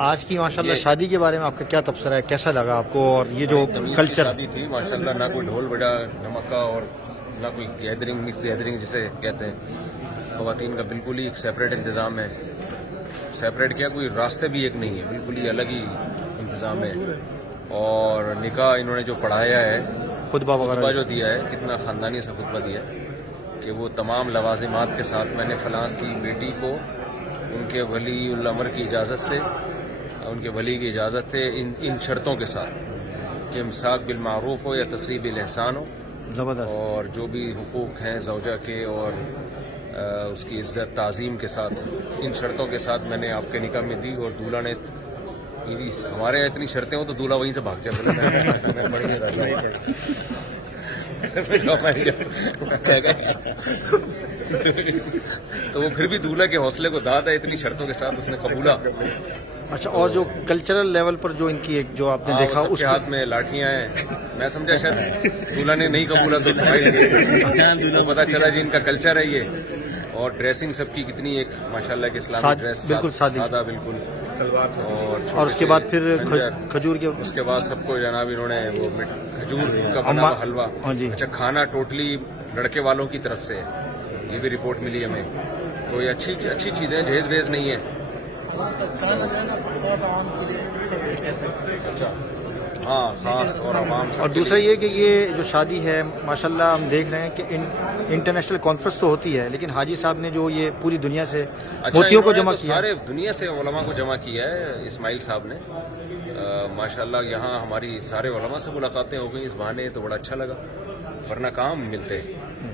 آج کی ماشاءاللہ شادی کے بارے میں آپ کا کیا تبصرہ ہے، کیسا لگا آپ کو؟ اور یہ جو کلچر شادی تھی ماشاءاللہ، نہ کوئی ڈھول بجا دھماکہ اور نہ کوئی گیدرنگ مکس گیدرنگ جسے کہتے ہیں، خواتین کا بالکل ہی ایک سیپریٹ انتظام ہے، سیپریٹ کیا کوئی راستے بھی ایک نہیں ہے، بالکل ہی الگ ہی انتظام ہے۔ اور نکاح انہوں نے جو پڑھایا ہے، خطبہ جو دیا ہے، کتنا خاندانی سا خطبہ دیا ہے کہ وہ تمام لوازمات کے ساتھ میں نے فلاں کی بیٹی کو ان کے ولی الامر کی اجازت سے، ان کے ولی کی اجازت سے ان شرطوں کے ساتھ کہ امساک بالمعروف ہو یا تسریح بالاحسان ہو، اور جو بھی حقوق ہیں زوجہ کے اور اس کی عزت تعظیم کے ساتھ، ان شرطوں کے ساتھ میں نے آپ کے نکاح میں دی۔ اور دولہا نے، ہمارے یہاں اتنی شرطیں ہوں تو دولہا وہیں سے بھاگ جائے تو وہ پھر بھی دولہا کے حوصلے کو داد ہے، اتنی شرطوں کے ساتھ اس نے قبولا۔ اچھا، اور جو کلچرل لیول پر جو ان کی ایک جو آپ نے دیکھا، اس کے ہاتھ میں لاٹھیاں ہیں، میں سمجھا شاید دولہا نے نہیں قبولا تو پتا چلا جی ان کا کلچر ہے یہ۔ اور ڈریسنگ سب کی کتنی ایک ماشاءاللہ کہ اسلامی ڈریس، بالکل سادہ بالکل، اور اس کے بعد پھر کھجور کے، اس کے بعد سب کو جناب انہوں نے وہ کھجور کا بنا ہوا حلوہ۔ اچھا، کھانا ٹوٹلی لڑکے والوں کی طرف سے، یہ بھی رپورٹ ملی ہمیں، تو یہ اچھی چیزیں، جہیز ویز نہیں ہے۔ ہاں، خاص اور عوام۔ اور دوسرا یہ کہ یہ جو شادی ہے ماشاءاللہ ہم دیکھ رہے ہیں کہ انٹرنیشنل کانفرنس تو ہوتی ہے، لیکن حاجی صاحب نے جو یہ پوری دنیا سے موتیوں کو جمع کیا، سارے دنیا سے علماء کو جمع کیا ہے اسماعیل صاحب نے ماشاءاللہ۔ یہاں ہماری سارے علماء سے ملاقاتیں ہو گئی اس بہانے، تو بڑا اچھا لگا، ورنہ کہاں ملتے۔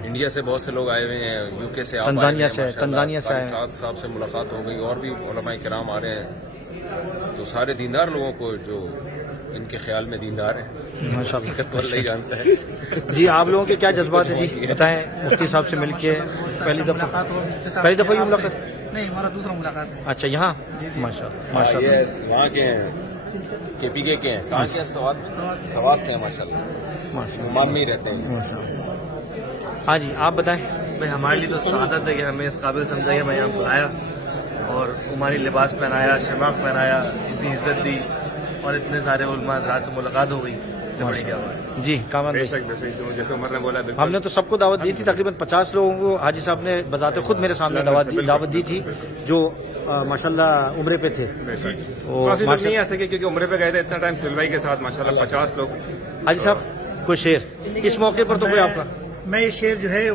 انڈیا سے بہت سے لوگ آئے ہوئے ہیں، یو کے سے، تنزانیہ سے صاحب سے ملاقات ہو گئی، اور بھی علماء کرام آ رہے ہیں، تو سارے دیندار لوگوں کو جو ان کے خیال میں دیندار ہیں، حقیقت تو اللہ ہی جانتا ہے۔ جی، آپ لوگوں کے کیا جذبات ہیں؟ جی بتائیں، مفتی صاحب سے مل کے پہلی دفعہ یہ ملاقات؟ نہیں، ہمارا دوسرا ملاقات ہے۔ اچھا، یہاں ماشاءاللہ وہاں کے ہیں، کے پی کے ہیں، کہاں کے؟ سوات سے ہیں ماشاءاللہ، مان میں ہی رہتے ہیں۔ ہاں جی، آپ بتائیں۔ بھائی، ہمارے لیے تو سعادت ہے کہ ہمیں اس قابل سمجھا کہ میں یہاں بلایا اور عماری لباس پہنایا، شماغ پہنایا، اتنی عزت دی، اور اتنے سارے علماء حضرات سے ملاقات ہو گئی، اس سے بڑی کیا بات ہے۔ جی کامران بھائی، جیسے عمر نے بولا، ہم نے تو سب کو دعوت دی تھی، تقریباً 50 لوگوں کو حاجی صاحب نے بذات خود میرے سامنے دعوت دی تھی، جو ماشاءاللہ عمرے پہ تھے۔ کافی لوگ نہیں آ سکے کیونکہ عمرے پہ گئے تھے، اتنا ٹائم سلوائی کے ساتھ ماشاءاللہ 50 لوگ۔ حاجی صاحب کوئی شعر اس موقع پر تو کوئی آپ کا؟ میں یہ شعر جو ہے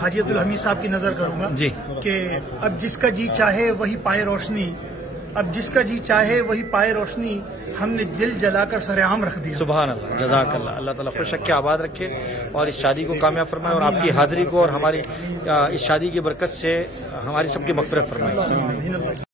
حاجی عبدالحمید صاحب کی نظر کروں گا جی، کہ اب جس کا جی چاہے وہی پائے روشنی، اب جس کا جی چاہے وہی پائے روشنی، ہم نے دل جلا کر سر عام رکھ دیا۔ سبحان اللہ، جزاک اللہ، اللہ تعالیٰ خوش رکھے، آباد رکھے، اور اس شادی کو کامیاب فرمائے، اور آپ کی حاضری کو اور ہماری اس شادی کی برکت سے ہماری سب کی مغفرت فرمائے۔